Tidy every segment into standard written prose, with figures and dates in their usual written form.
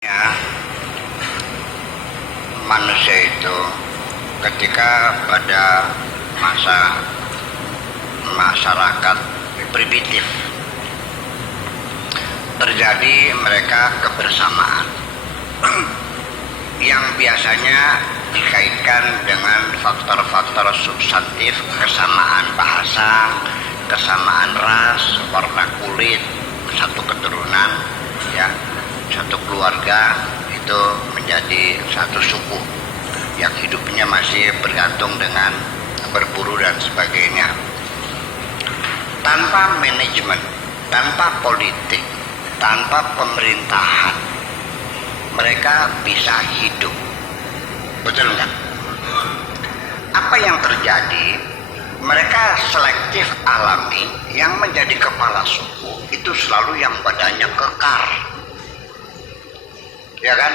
Ya, manusia itu ketika pada masa masyarakat primitif terjadi mereka kebersamaan yang biasanya dikaitkan dengan faktor-faktor substantif, kesamaan bahasa, kesamaan ras, warna kulit, satu keturunan, ya, satu keluarga, itu menjadi satu suku yang hidupnya masih bergantung dengan berburu dan sebagainya. Tanpa manajemen, tanpa politik, tanpa pemerintahan, mereka bisa hidup. Betul nggak? Apa yang terjadi? Mereka selektif alami. Yang menjadi kepala suku itu selalu yang badannya kekar, ya kan?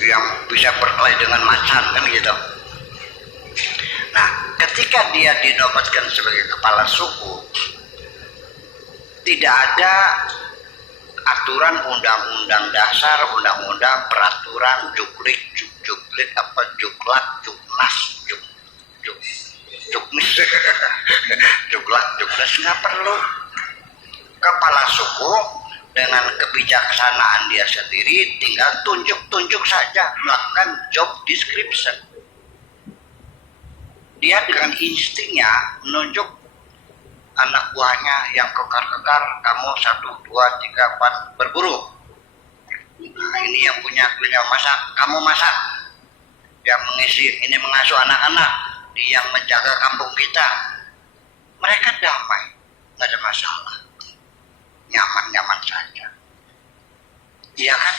Yang bisa berkelahi dengan macan, kan gitu. Nah, ketika dia dinobatkan sebagai kepala suku, tidak ada aturan undang-undang dasar, undang-undang, peraturan, juklik, apa, juklak, juknas, juknis, juklak, juknas, nggak perlu. Kepala suku dengan kebijaksanaan dia sendiri tinggal tunjuk-tunjuk saja, melakukan job description. Dia dengan instingnya menunjuk anak buahnya yang kekar-kekar, kamu 1, 2, 3, 4 berburu. Nah, ini yang punya masak, kamu masak. Yang mengisi, ini mengasuh anak-anak, yang menjaga kampung kita. Mereka damai, nggak ada masalah, nyaman-nyaman saja, iya kan?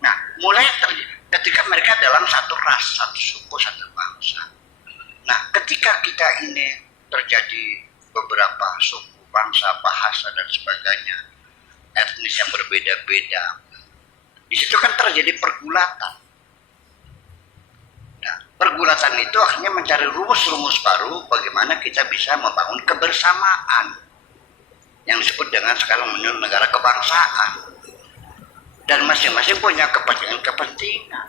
Nah, mulai ketika mereka dalam satu ras, satu suku, satu bangsa. Nah, ketika kita ini terjadi beberapa suku, bangsa, bahasa dan sebagainya, etnis yang berbeda-beda, di situ kan terjadi pergulatan. Nah, pergulatan itu akhirnya mencari rumus-rumus baru bagaimana kita bisa membangun kebersamaan yang disebut dengan sekarang menurut negara kebangsaan, dan masing-masing punya kepentingan.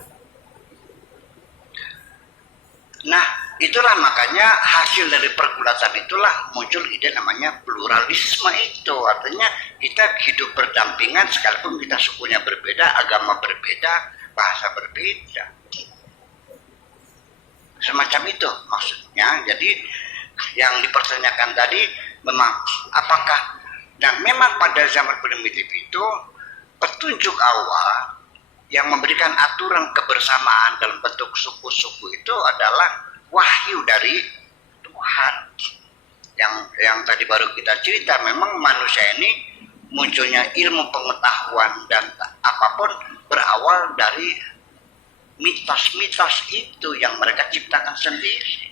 Nah, itulah makanya hasil dari pergulatan itulah muncul ide namanya pluralisme. Itu artinya kita hidup berdampingan sekalipun kita sukunya berbeda, agama berbeda, bahasa berbeda. Semacam itu maksudnya. Jadi yang dipertanyakan tadi memang apakah, dan memang pada zaman primitif itu petunjuk awal yang memberikan aturan kebersamaan dalam bentuk suku-suku itu adalah wahyu dari Tuhan. Yang tadi baru kita cerita, memang manusia ini munculnya ilmu pengetahuan dan apapun berawal dari mitos-mitos itu yang mereka ciptakan sendiri.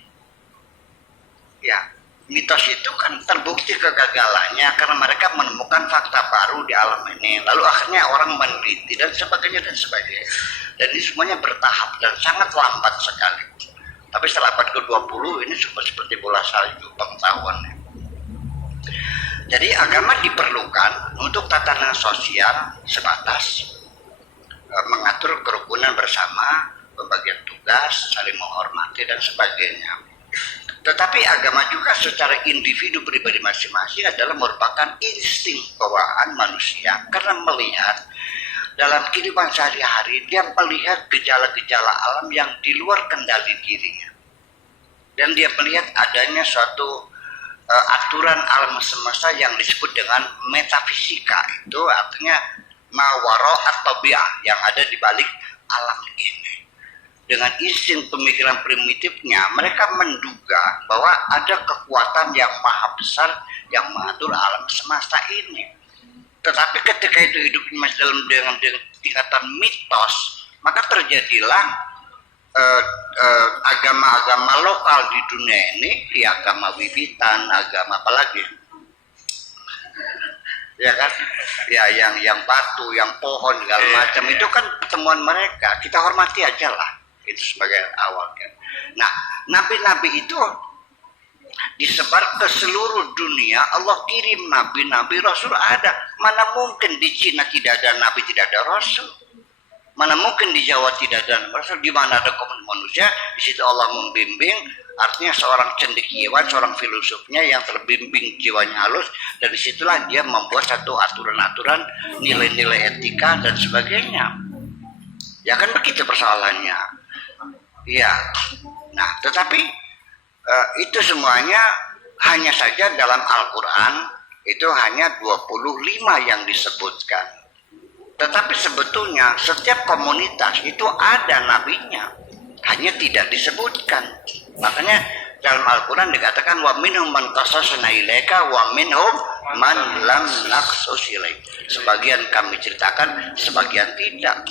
Ya, mitos itu kan terbukti kegagalannya karena mereka menemukan fakta baru di alam ini. Lalu akhirnya orang meneliti dan sebagainya dan sebagainya. Dan ini semuanya bertahap dan sangat lambat sekali. Tapi setelah abad ke-20 ini seperti bola salju pengetahuannya. Jadi agama diperlukan untuk tatanan sosial sebatas mengatur kerukunan bersama, pembagian tugas, saling menghormati dan sebagainya. Tetapi agama juga secara individu pribadi masing-masing adalah merupakan insting bawaan manusia, karena melihat dalam kehidupan sehari-hari dia melihat gejala-gejala alam yang di luar kendali dirinya, dan dia melihat adanya suatu aturan alam semesta yang disebut dengan metafisika. Itu artinya mawaro atau tabiah yang ada di balik alam ini. Dengan insting pemikiran primitifnya, mereka menduga bahwa ada kekuatan yang maha besar yang mengatur alam semesta ini. Tetapi ketika itu hidup masih dengan tingkatan mitos, maka terjadilah agama-agama lokal di dunia ini, ya, agama wiwitan, agama apa lagi? Ya kan, ya yang batu, yang pohon segala macam, itu kan pertemuan mereka. Kita hormati aja lah, itu sebagai awal kan. Nah, nabi-nabi itu disebar ke seluruh dunia. Allah kirim nabi-nabi, rasul ada. Mana mungkin di Cina tidak ada nabi, tidak ada rasul? Mana mungkin di Jawa tidak ada manusia? Di mana ada komunitas manusia, di situ Allah membimbing. Artinya seorang cendekiawan, seorang filosofnya yang terbimbing jiwanya halus, dan disitulah dia membuat satu aturan-aturan, nilai-nilai etika dan sebagainya. Ya kan begitu persoalannya. Iya. Nah, tetapi itu semuanya hanya saja dalam Al-Quran itu hanya 25 yang disebutkan. Tetapi sebetulnya setiap komunitas itu ada nabinya, hanya tidak disebutkan. Makanya dalam Al-Quran dikatakan wa minhum man qasasna ilaika wa minhum man lam naqsus ilaik. Sebagian kami ceritakan, sebagian tidak.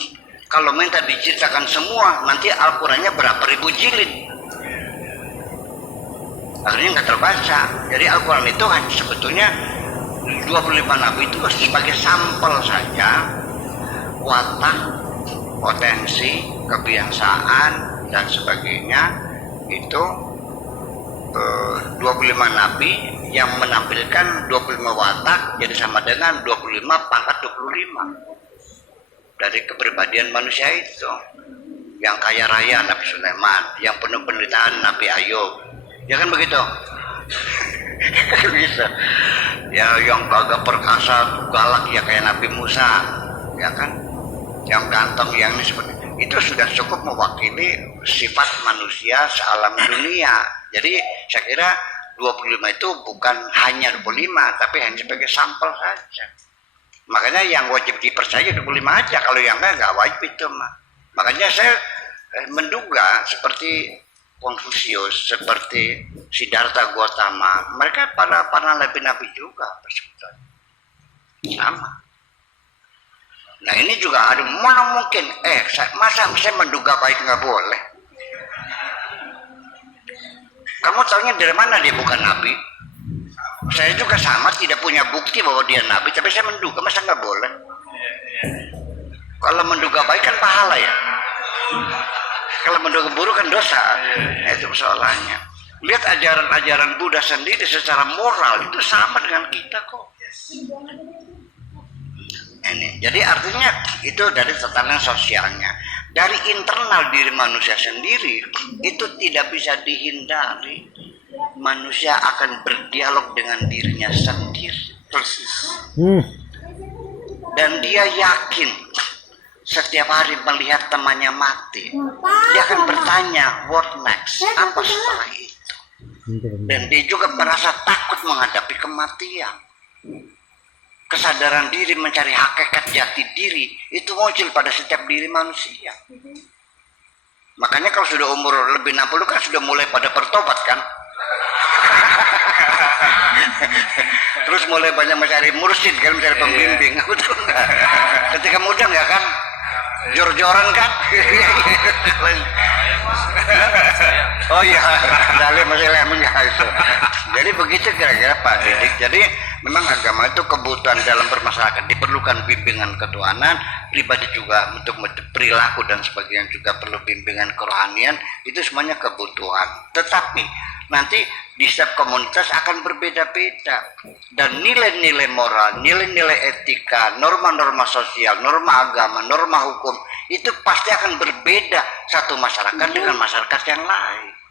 Kalau minta diceritakan semua, nanti Al-Qurannya berapa ribu jilid, akhirnya nggak terbaca. Jadi Al-Quran itu hanya sebetulnya 25 nabi itu sebagai sampel saja, watak, potensi, kebiasaan dan sebagainya. Itu 25 nabi yang menampilkan 25 watak, jadi sama dengan 25 pangkat 25 dari kepribadian manusia itu. Yang kaya raya Nabi Sulaiman, yang penuh penderitaan Nabi Ayub, ya kan begitu. Bisa ya, yang agak perkasa galak ya kayak Nabi Musa, ya kan, yang ganteng yang ini seperti itu sudah cukup mewakili sifat manusia sealam dunia. Jadi saya kira 25 itu bukan hanya 25, tapi hanya sebagai sampel saja. Makanya yang wajib dipercaya 25 aja, kalau yang nggak wajib itu mah. Makanya saya menduga seperti Konfusius, seperti Siddhartha Gautama, mereka para nabi-nabi juga persekutuan sama. Nah ini juga ada, mana mungkin masa saya menduga baik nggak boleh? Kamu tahunya dari mana dia bukan nabi? Saya juga sama, tidak punya bukti bahwa dia nabi, tapi saya menduga, masa nggak boleh? Kalau menduga baik kan pahala ya, kalau menduga buruk kan dosa. Nah, itu persoalannya. Lihat ajaran-ajaran Buddha sendiri secara moral itu sama dengan kita kok. Ini. Jadi artinya itu dari tatanan sosialnya. Dari internal diri manusia sendiri itu tidak bisa dihindari. Manusia akan berdialog dengan dirinya sendiri. Persis. Dan dia yakin setiap hari melihat temannya mati, dia akan bertanya, what next? Apa setelah itu? Dan dia juga merasa takut menghadapi kematian. Kesadaran diri mencari hakikat jati diri itu muncul pada setiap diri manusia. Makanya kalau sudah umur lebih 60 kan sudah mulai pada bertobat kan. Terus mulai banyak mencari mursyid kan, mencari pembimbing. Betul enggak? Ketika muda enggak kan? Jor-joran kan? Oh iya, dalil masalah itu. Jadi begitu kira-kira Pak Didik. Jadi memang agama itu kebutuhan dalam bermasyarakat, diperlukan bimbingan ketuhanan, pribadi juga untuk perilaku dan sebagainya juga perlu bimbingan kerohanian, itu semuanya kebutuhan. Tetapi nanti di setiap komunitas akan berbeda-beda, dan nilai-nilai moral, nilai-nilai etika, norma-norma sosial, norma agama, norma hukum itu pasti akan berbeda satu masyarakat dengan masyarakat yang lain.